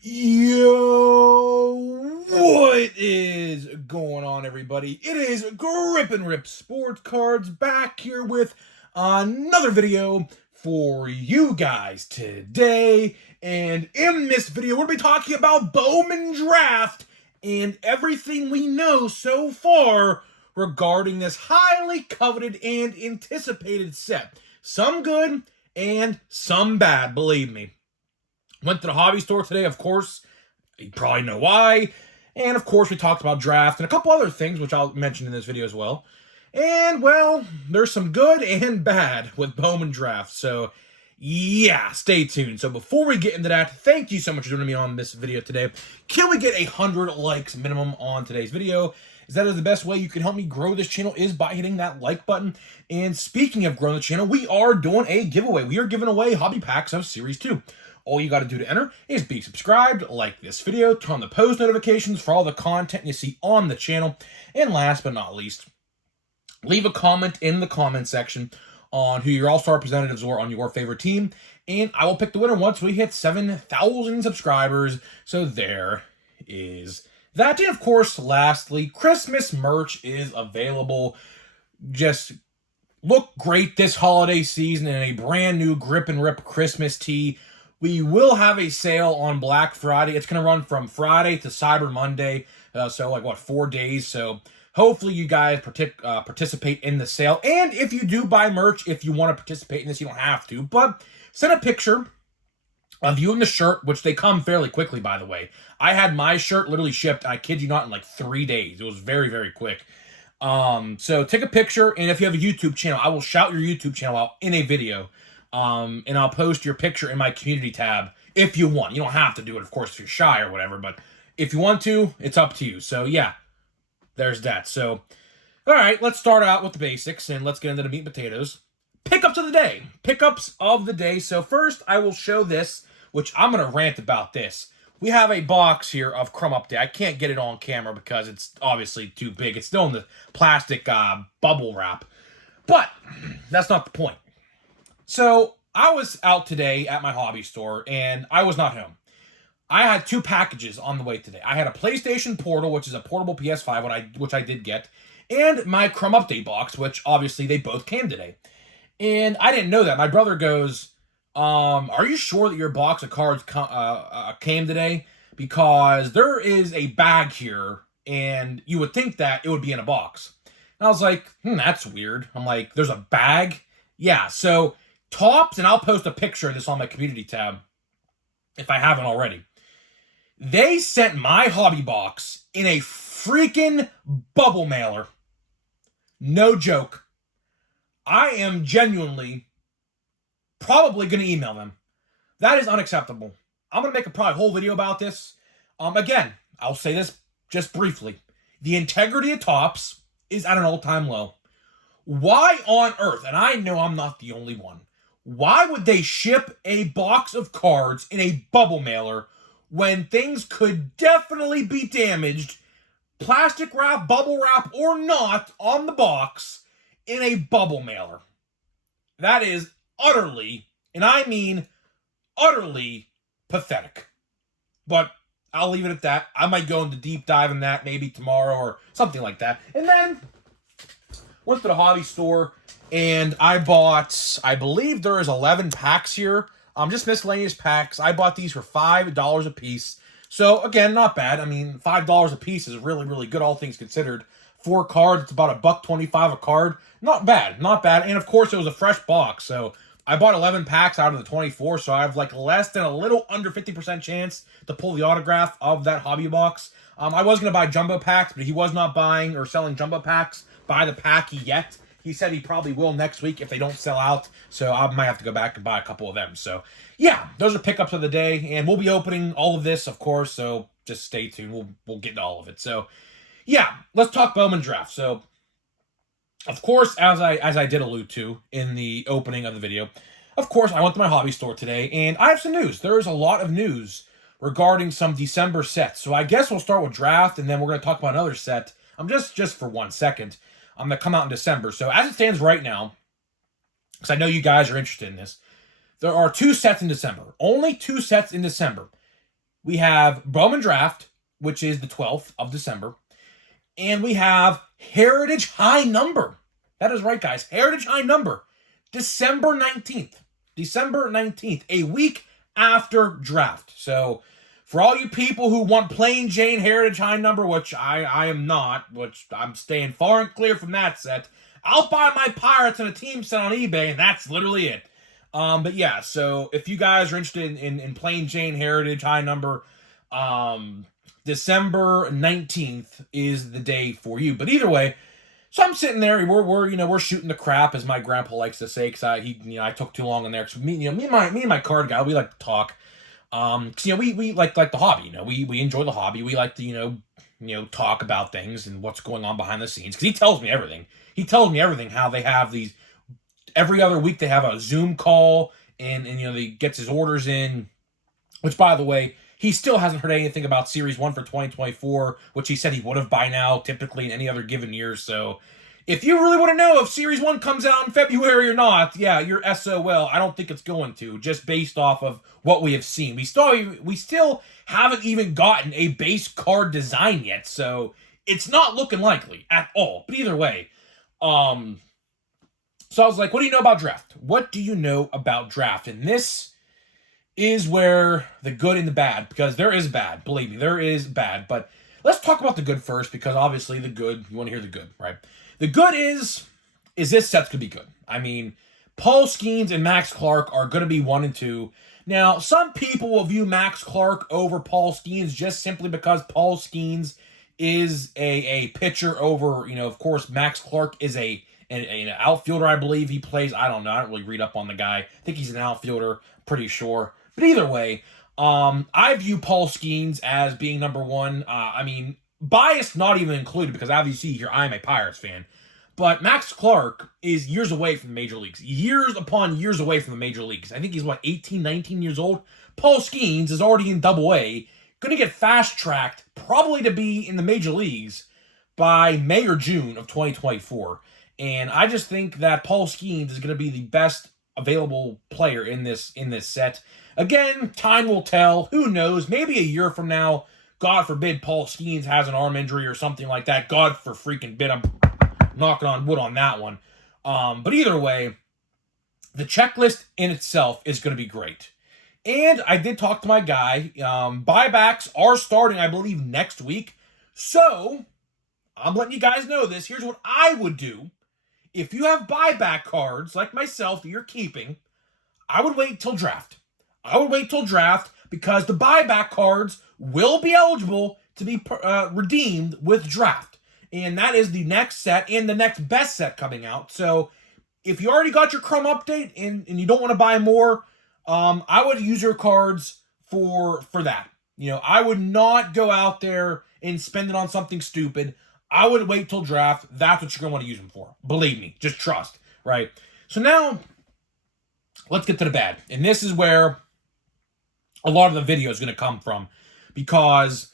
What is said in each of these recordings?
Yo, what is going on, everybody? It is Grip and Rip Sports Cards back here with another video for you guys today. And in this video, we're going to be talking about Bowman Draft and everything we know so far regarding this highly coveted and anticipated set. Some good and some bad, believe me. Went to the hobby store today, of course. You probably know why. And, of course, we talked about draft and a couple other things, which I'll mention in this video as well. And, well, there's some good and bad with Bowman Draft. So, yeah, stay tuned. So, before we get into that, thank you so much for joining me on this video today. Can we get 100 likes minimum on today's video? That is the best way you can help me grow this channel is by hitting that like button. And speaking of growing the channel, we are doing a giveaway. We are giving away hobby packs of Series 2. All you got to do to enter is be subscribed, like this video, turn on the post notifications for all the content you see on the channel, and last but not least, leave a comment in the comment section on who your all-star representatives were on your favorite team, and I will pick the winner once we hit 7,000 subscribers. So there is that. And of course, lastly, Christmas merch is available. Just look great this holiday season in a brand new Grip and Rip Christmas tee. We will have a sale on Black Friday. It's going to run from Friday to Cyber Monday. So, like, 4 days? So, hopefully you guys participate in the sale. And if you do buy merch, if you want to participate in this, you don't have to. But send a picture of you in the shirt, which they come fairly quickly, by the way. I had my shirt literally shipped, I kid you not, in like 3 days. It was very, very quick. So, take a picture. And if you have a YouTube channel, I will shout your YouTube channel out in a video. And I'll post your picture in my community tab if you want. You don't have to do it, of course, if you're shy or whatever, but if you want to, it's up to you. So, yeah, there's that. So, all right, let's start out with the basics, and let's get into the meat and potatoes. Pickups of the day. Pickups of the day. So, first, I will show this, which I'm going to rant about this. We have a box here of Crumb Up Day. I can't get it on camera because it's obviously too big. It's still in the plastic bubble wrap. But that's not the point. So, I was out today at my hobby store, and I was not home. I had 2 packages on the way today. I had a PlayStation Portal, which is a portable PS5, which I did get, and my Crumb Update box, which obviously they both came today. And I didn't know that. My brother goes, are you sure that your box of cards came today? Because there is a bag here, and you would think that it would be in a box. And I was like, that's weird. I'm like, there's a bag? Yeah, so Tops, and I'll post a picture of this on my community tab if I haven't already. They sent my hobby box in a freaking bubble mailer. No joke. I am genuinely probably going to email them. That is unacceptable. I'm going to make a probably whole video about this. Again, I'll say this just briefly. The integrity of Tops is at an all-time low. Why on earth, and I know I'm not the only one, why would they ship a box of cards in a bubble mailer when things could definitely be damaged, plastic wrap, bubble wrap, or not, on the box in a bubble mailer? That is utterly, and I mean utterly, pathetic. But I'll leave it at that. I might go into deep dive in that maybe tomorrow or something like that. And then went to the hobby store, and I bought, I believe there is 11 packs here. Just miscellaneous packs. I bought these for $5 a piece. So, again, not bad. I mean, $5 a piece is really, really good, all things considered. 4 cards, it's about $1.25 a card. Not bad, not bad. And, of course, it was a fresh box. So, I bought 11 packs out of the 24, so I have, like, less than a little under 50% chance to pull the autograph of that hobby box. I was going to buy jumbo packs, but he was not buying or selling jumbo packs by the pack yet. He said he probably will next week if they don't sell out, so I might have to go back and buy a couple of them. So, yeah, those are pickups of the day, and we'll be opening all of this, of course, so just stay tuned. We'll get into all of it. So, yeah, let's talk Bowman Draft. So, of course, as I did allude to in the opening of the video, of course, I went to my hobby store today, and I have some news. There is a lot of news regarding some December sets. So I guess we'll start with Draft, and then we're going to talk about another set. Just for 1 second. I'm going to come out in December. So as it stands right now, because I know you guys are interested in this, there are 2 sets in December. Only 2 sets in December. We have Bowman Draft, which is the 12th of December. And we have Heritage High Number. That is right, guys. Heritage High Number. December 19th. December 19th. A week after draft. So, for all you people who want plain Jane Heritage High Number, which I am not, which I'm staying far and clear from that set, I'll buy my Pirates and a team set on eBay, and that's literally it. But yeah, so if you guys are interested in plain Jane Heritage High Number, December 19th is the day for you. But either way, so I'm sitting there, we're shooting the crap, as my grandpa likes to say, because I took too long in there. Cause me and my card guy, we like to talk. Cause we like the hobby, we enjoy the hobby. We like to, talk about things and what's going on behind the scenes. Cause he tells me everything. He tells me everything, how they have these, every other week they have a Zoom call and he gets his orders in, which by the way, he still hasn't heard anything about Series 1 for 2024, which he said he would have by now, typically in any other given year. So if you really want to know if Series 1 comes out in February or not, yeah, you're SOL. I don't think it's going to, just based off of what we have seen. We still haven't even gotten a base card design yet, so it's not looking likely at all. But either way, so I was like, what do you know about draft? What do you know about draft? And this is where the good and the bad, because there is bad, believe me, there is bad, but let's talk about the good first, because obviously the good, you want to hear the good, right? The good is this set's going to be good. I mean, Paul Skeens and Max Clark are going to be 1 and 2. Now, some people will view Max Clark over Paul Skeens just simply because Paul Skeens is a pitcher over, of course, Max Clark is an outfielder, I believe he plays. I don't know. I don't really read up on the guy. I think he's an outfielder, pretty sure. But either way, I view Paul Skeens as being number 1. I mean, bias not even included, because as you see here, I'm a Pirates fan. But Max Clark is years away from the major leagues. Years upon years away from the major leagues. I think he's, 18, 19 years old? Paul Skeens is already in Double-A. Going to get fast-tracked, probably to be in the major leagues by May or June of 2024. And I just think that Paul Skeens is going to be the best available player in this set. Again, time will tell. Who knows? Maybe a year from now, God forbid Paul Skeens has an arm injury or something like that. God for freaking bid. I'm knocking on wood on that one. But either way, the checklist in itself is going to be great. And I did talk to my guy. Buybacks are starting, I believe, next week. So, I'm letting you guys know this. Here's what I would do. If you have buyback cards, like myself, that you're keeping, I would wait till draft. Because the buyback cards will be eligible to be redeemed with draft. And that is the next set and the next best set coming out. So if you already got your Chrome update and you don't want to buy more, I would use your cards for that. I would not go out there and spend it on something stupid. I would wait till draft. That's what you're going to want to use them for. Believe me. Just trust. Right? So now, let's get to the bad. And this is where a lot of the video is going to come from, because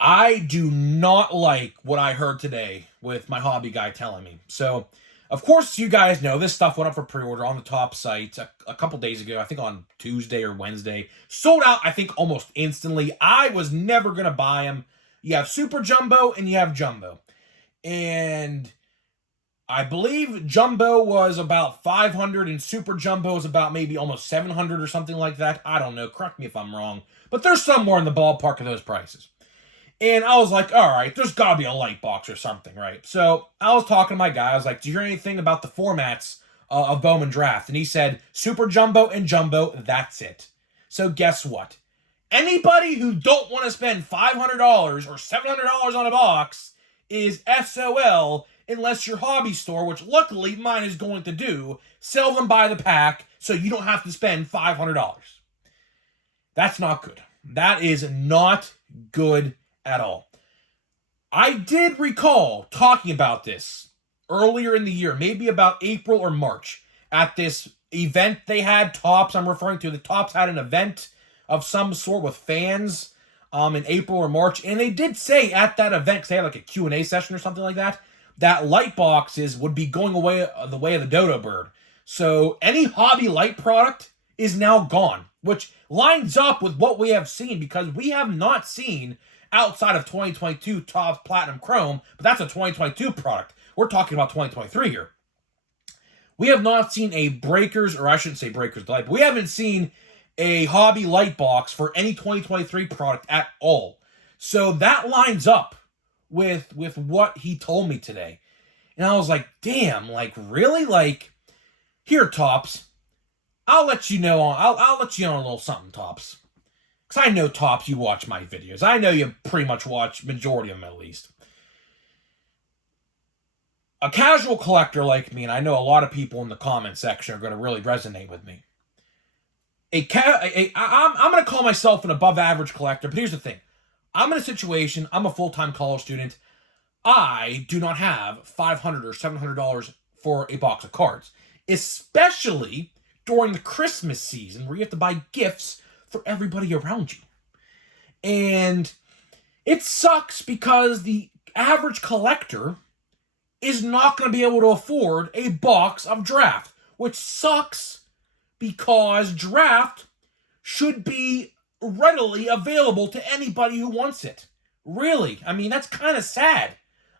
I do not like what I heard today with my hobby guy telling me. So, of course, you guys know this stuff went up for pre-order on the top site a couple days ago, I think on Tuesday or Wednesday. Sold out, I think, almost instantly. I was never going to buy them. You have Super Jumbo and you have Jumbo. And I believe Jumbo was about 500 and Super Jumbo was about maybe almost 700 or something like that. I don't know. Correct me if I'm wrong. But they're somewhere in the ballpark of those prices. And I was like, all right, there's got to be a light box or something, right? So I was talking to my guy. I was like, do you hear anything about the formats of Bowman Draft? And he said, Super Jumbo and Jumbo, that's it. So guess what? Anybody who don't want to spend $500 or $700 on a box is SOL, unless your hobby store, which luckily mine is going to do, sell them by the pack so you don't have to spend $500. That's not good. That is not good at all. I did recall talking about this earlier in the year, maybe about April or March, at this event they had, Topps, I'm referring to. The Topps had an event of some sort with fans in April or March, and they did say at that event, because they had like a Q&A session or something like that, that light boxes would be going away the way of the dodo bird. So any Hobby Lite product is now gone, which lines up with what we have seen, because we have not seen, outside of 2022 Topps Platinum Chrome, but that's a 2022 product. We're talking about 2023 here. We have not seen a Breakers, or I shouldn't say Breakers Delight, but we haven't seen a Hobby Lite box for any 2023 product at all. So that lines up with what he told me today. And I was like, damn, like, really? Like, here, Topps, I'll let you know I'll let you know a little something, Topps. Because I know, Topps, you watch my videos. I know you pretty much watch majority of them, at least. A casual collector like me, and I know a lot of people in the comment section are going to really resonate with me. I'm going to call myself an above-average collector, but here's the thing. I'm in a situation, I'm a full-time college student. I do not have $500 or $700 for a box of cards, especially during the Christmas season where you have to buy gifts for everybody around you. And it sucks because the average collector is not going to be able to afford a box of Draft, which sucks because Draft should be readily available to anybody who wants it. Really. I mean, that's kind of sad.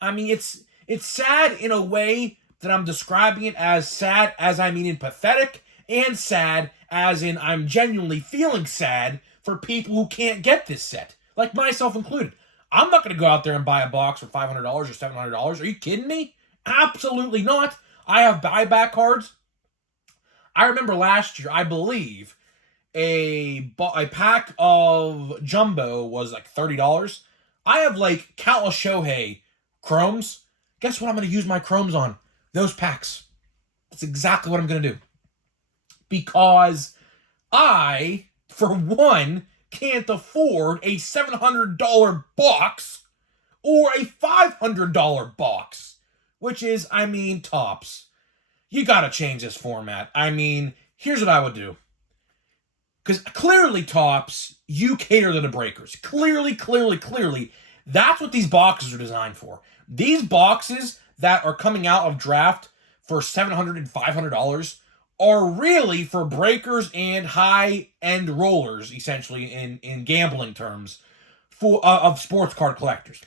I mean, it's sad in a way that I'm describing it as sad as I mean in pathetic, and sad as in I'm genuinely feeling sad for people who can't get this set, like myself included. I'm not going to go out there and buy a box for $500 or $700. Are you kidding me? Absolutely not. I have buyback cards. I remember last year, I believe, a pack of Jumbo was like $30. I have like countless Shohei Chromes. Guess what I'm going to use my Chromes on? Those packs. That's exactly what I'm going to do. Because I, for one, can't afford a $700 box or a $500 box. Which is, I mean, Topps. You gotta change this format. I mean, here's what I would do. Because clearly, Topps, you cater to the breakers. Clearly, that's what these boxes are designed for. These boxes that are coming out of Draft for $700 and $500 are really for breakers and high-end rollers, essentially, in gambling terms, of sports card collectors.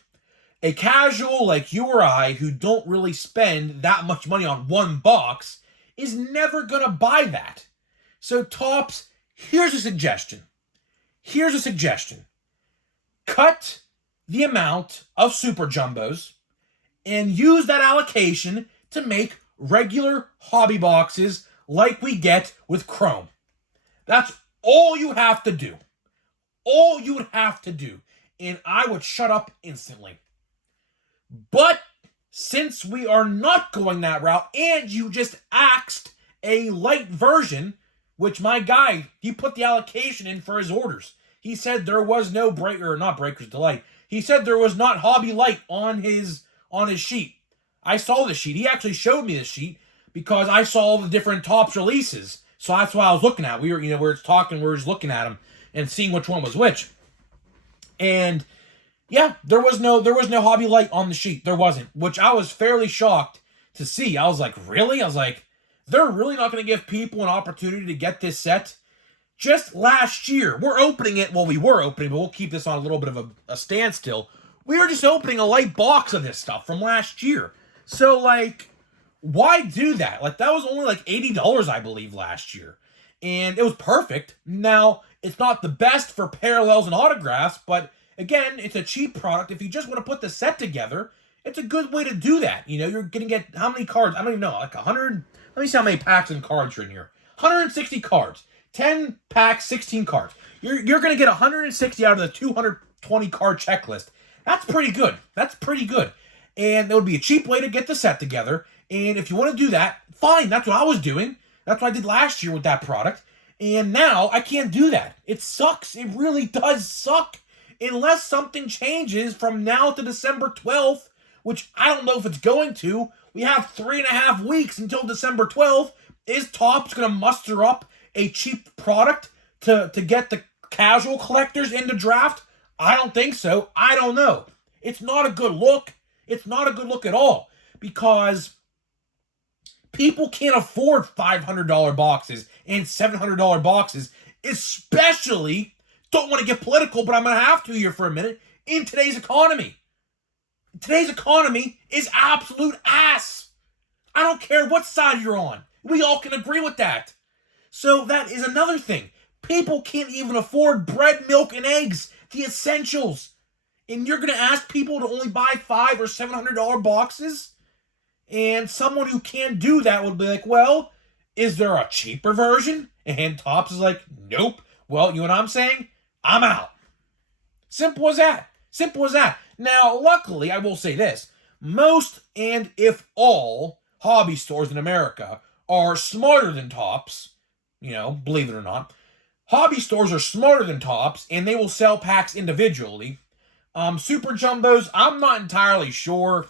A casual like you or I who don't really spend that much money on one box is never going to buy that. So, Topps, here's a suggestion. Cut the amount of Super Jumbos and use that allocation to make regular hobby boxes like we get with Chrome. That's all you have to do. All you would have to do. And I would shut up instantly. But since we are not going that route, and you just asked a light version, which my guy, he put the allocation in for his orders. He said there was no not Breakers Delight. He said there was not Hobby Lite on his sheet. I saw the sheet. He actually showed me the sheet because I saw all the different Topps releases. So that's what I was looking at. We were just looking at them and seeing which one was which. And yeah, there was no Hobby Lite on the sheet. There wasn't, which I was fairly shocked to see. I was like, really? I was like, they're really not going to give people an opportunity to get this set? Just last year, we were opening, but we'll keep this on a little bit of a standstill. We were just opening a light box of this stuff from last year. So, like, why do that? Like, that was only like $80, I believe, last year. And it was perfect. Now, it's not the best for parallels and autographs, but again, it's a cheap product. If you just want to put the set together, it's a good way to do that. You know, you're going to get how many cards? I don't even know, like 100. Let me see how many packs and cards are in here. 160 cards. 10 packs, 16 cards. You're going to get 160 out of the 220 card checklist. That's pretty good. And it would be a cheap way to get the set together. And if you want to do that, fine. That's what I was doing. That's what I did last year with that product. And now I can't do that. It sucks. It really does suck. Unless something changes from now to December 12th, which I don't know if it's going to. We have 3.5 weeks until December 12th. Is Topps going to muster up a cheap product to get the casual collectors into Draft? I don't think so. I don't know. It's not a good look. It's not a good look at all. Because people can't afford $500 boxes and $700 boxes Especially, don't want to get political, but I'm going to have to here for a minute, in today's economy. Today's economy is absolute ass. I don't care what side you're on. We all can agree with that. So that is another thing. People can't even afford bread, milk, and eggs, the essentials. And you're going to ask people to only buy $500 or $700 boxes? And someone who can't do that would be like, well, is there a cheaper version? And Topps is like, nope. Well, you know what I'm saying? I'm out. Simple as that. Simple as that. Now, luckily, I will say this. Most, and if all, hobby stores in America are smarter than Topps. You know, believe it or not. Hobby stores are smarter than Topps, and they will sell packs individually. Super Jumbos, I'm not entirely sure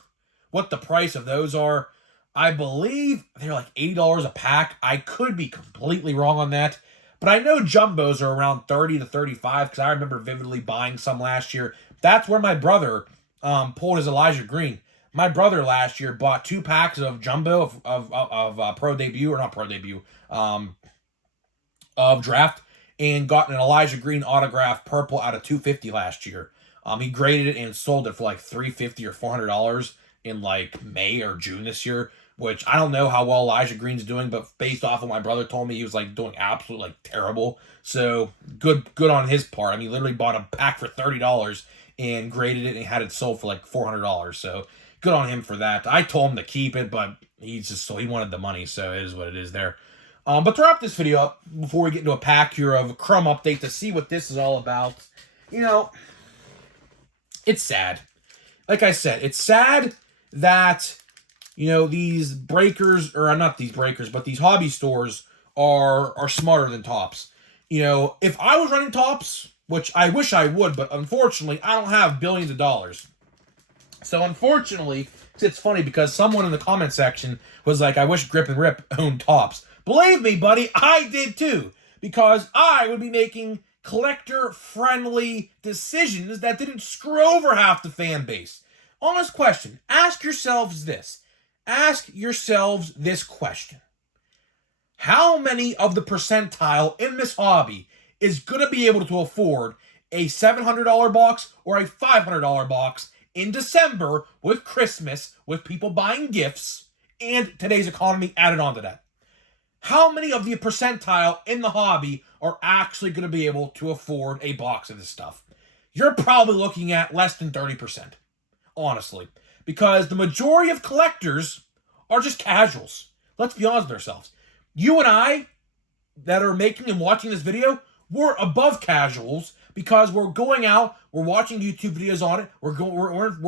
what the price of those are. I believe they're like $80 a pack. I could be completely wrong on that. But I know Jumbos are around $30 to $35 because I remember vividly buying some last year. That's where my brother pulled his Elijah Green. My brother last year bought 2 packs of Jumbo of Pro Debut, or not Pro Debut, of Draft, and got an Elijah Green autograph purple out of $250 last year. He graded it and sold it for like $350 or $400 in like May or June this year, which I don't know how well Elijah Green's doing, but based off of what my brother told me, he was like doing absolutely like terrible. So good on his part. I mean, he literally bought a pack for $30 and graded it and had it sold for like $400. So good on him for that. I told him to keep it, but he wanted the money, so it is what it is there. But to wrap this video up, before we get into a pack here of a Crumb update to see what this is all about, you know, it's sad. Like I said, it's sad that, you know, these breakers, or not these breakers, but these hobby stores are smarter than Topps. You know, if I was running Topps, which I wish I would, but unfortunately, I don't have billions of dollars. So unfortunately, it's funny because someone in the comment section was like, I wish Grip and Rip owned Topps. Believe me, buddy, I did too. Because I would be making collector-friendly decisions that didn't screw over half the fan base. Honest question. Ask yourselves this. Ask yourselves this question. How many of the percentile in this hobby is going to be able to afford a $700 box or a $500 box in December with Christmas, with people buying gifts, and today's economy added on to that? How many of the percentile in the hobby are actually going to be able to afford a box of this stuff? You're probably looking at less than 30%, honestly. Because the majority of collectors are just casuals. Let's be honest with ourselves. You and I that are making and watching this video, we're above casuals because we're going out, we're watching YouTube videos on it, we're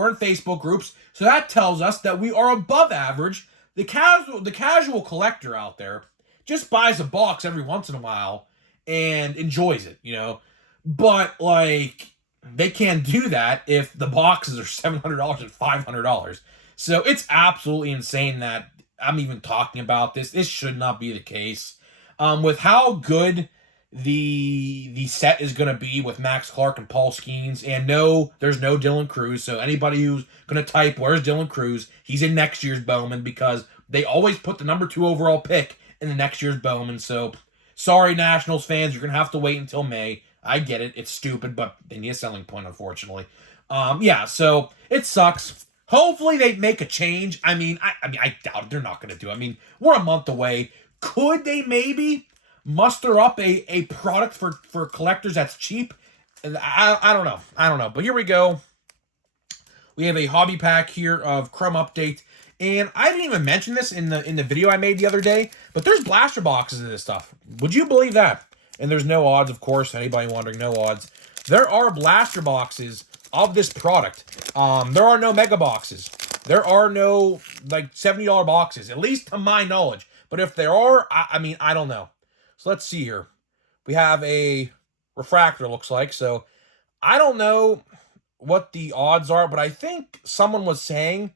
in Facebook groups, so that tells us that we are above average. The casual collector out there just buys a box every once in a while and enjoys it, you know. But, like, they can't do that if the boxes are $700 and $500. So it's absolutely insane that I'm even talking about this. This should not be the case. With how good the set is going to be with Max Clark and Paul Skeens, and no, there's no Dylan Cruz. So anybody who's going to type, where's Dylan Cruz? He's in next year's Bowman because they always put the number 2 overall pick in the next year's Bowman. So sorry, Nationals fans, you're going to have to wait until May. I get it. It's stupid, but they need a selling point, unfortunately. Yeah, so it sucks. Hopefully they make a change. I mean, I doubt it. They're not going to do it. I mean, we're a month away. Could they maybe muster up a product for collectors that's cheap? I don't know. I don't know. But here we go. We have a hobby pack here of Crumb Update. And I didn't even mention this in the video I made the other day, but there's blaster boxes of this stuff. Would you believe that? And there's no odds, of course. Anybody wondering, no odds. There are blaster boxes of this product. There are no mega boxes. There are no, like, $70 boxes, at least to my knowledge. But if there are, I mean, I don't know. So let's see here. We have a refractor, looks like. So I don't know what the odds are, but I think someone was saying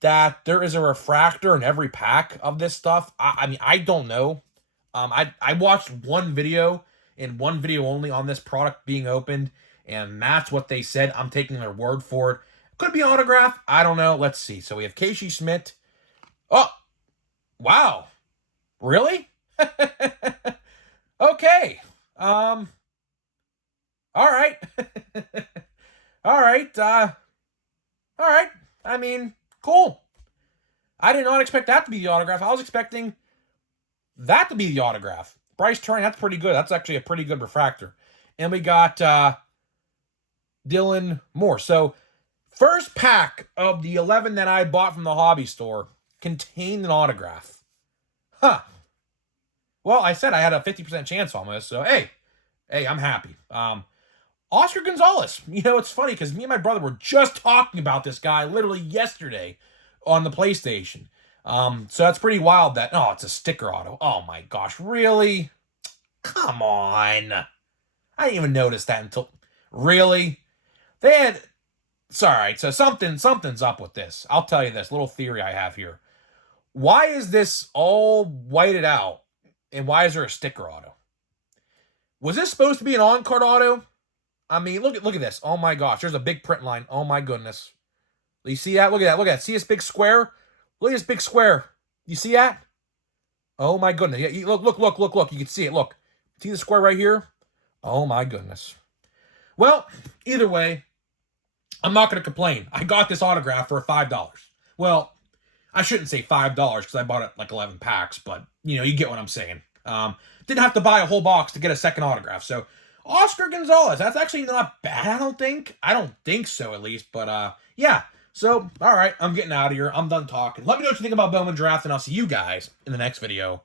that there is a refractor in every pack of this stuff. I mean, I don't know. I watched one video, and one video only, on this product being opened, and that's what they said. I'm taking their word for it. Could be an autograph. I don't know. Let's see. So we have Casey Schmidt. Oh, wow. Really? Okay. All right. All right. All right. I mean, cool. I did not expect that to be the autograph. I was expecting that to be the autograph. Bryce Turner, that's pretty good. That's actually a pretty good refractor. And we got Dylan Moore. So, first pack of the 11 that I bought from the hobby store contained an autograph. Huh. Well, I said I had a 50% chance on this, so hey, I'm happy. Oscar Gonzalez. You know, it's funny because me and my brother were just talking about this guy literally yesterday on the PlayStation. So that's pretty wild that, oh, it's a sticker auto. Oh my gosh, really? Come on. I didn't even notice that until, really? They had, sorry, so something's up with this. I'll tell you this little theory I have here. Why is this all whited out? And why is there a sticker auto? Was this supposed to be an on-card auto? I mean, look at this. Oh my gosh, there's a big print line. Oh my goodness. You see that? Look at that. Look at that. See this big square? Look at this big square. You see that? Oh my goodness. Yeah, look. You can see it. Look. See the square right here? Oh my goodness. Well, either way, I'm not going to complain. I got this autograph for $5. Well, I shouldn't say $5 because I bought it like 11 packs, but you know, you get what I'm saying. Didn't have to buy a whole box to get a second autograph. So, Oscar Gonzalez, that's actually not bad, I don't think. I don't think so, at least. But, yeah. So, all right, I'm getting out of here. I'm done talking. Let me know what you think about Bowman Draft, and I'll see you guys in the next video.